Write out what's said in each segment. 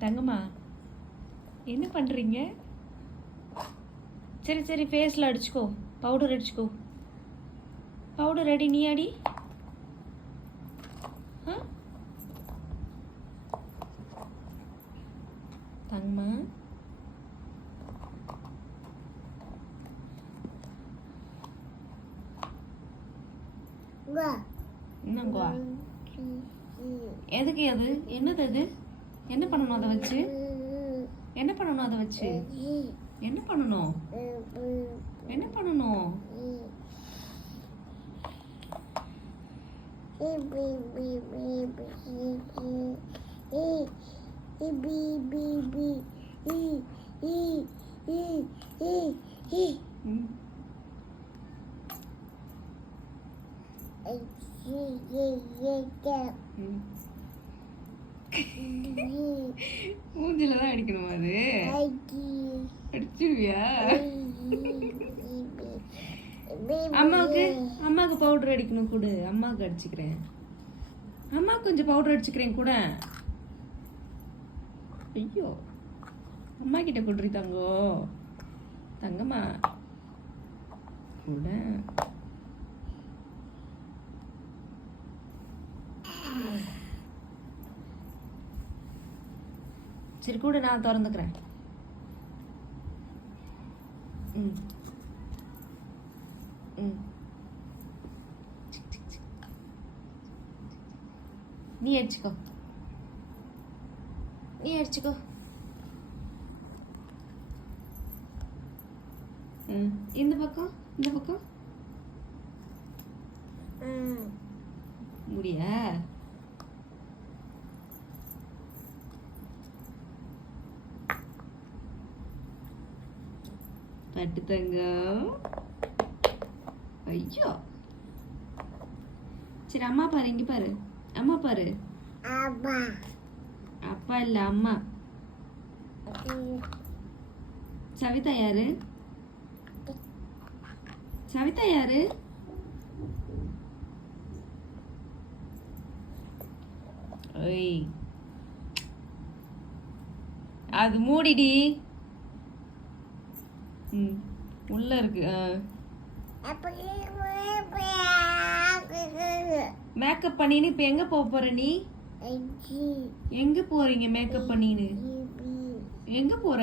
தங்கம்மா என்ன பண்ணுறீங்க சரி சரி ஃபேஸில் அடிச்சுக்கோ பவுடர் அடிச்சுக்கோ. பவுடர் அடி நீ அடி. தங்கம்மா. என்னங்கோ எதுக்கு அது? என்னது அது? என்ன பண்ணணும் அதை வச்சு? என்ன பண்ணணும் அதை வச்சு? என்ன பண்ணணும்? என்ன பண்ணணும்? ம். மூஞ்சில தான் அடிக்கணுமா அது? அடிச்சிருவியா? அம்மாவுக்கு அம்மாவுக்கு பவுடர் அடிக்கணும் கொடு. அம்மாவுக்கு அடிச்சுக்கிறேன். அம்மா கொஞ்சம் பவுடர் அடிச்சுக்கிறேன் கூட. ஐயோ. அம்மா கிட்ட கொடுறி தங்கோ. தங்கம்மா. கூட. சரி கூட நான் திறந்துக்கிறேன். ம். ம். நீ அடிச்சுக்கோ நீ அடிச்சுக்கோ ம். இந்த பக்கம் இந்த பக்கம். முடியா. பட்டு தங்கம் ஐயோ சரி அம்மா பாரு இங்க பாரு அம்மா பாரு அப்பா இல்ல அம்மா சவிதா யாரு சவிதா யாரு அது மூடிடி ம் உள்ள இருக்கு மேக்கப் பண்ணின்னு இப்ப எங்க போக போற நீ? எங்க போறீங்க மேக்கப் பண்ணின்னு? எங்க போற?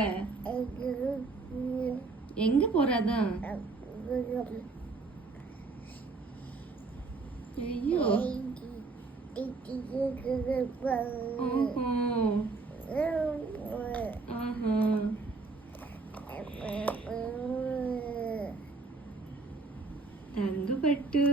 எங்க போற அதான்? ஐயோ. ஆஹா. தங்குபட்டு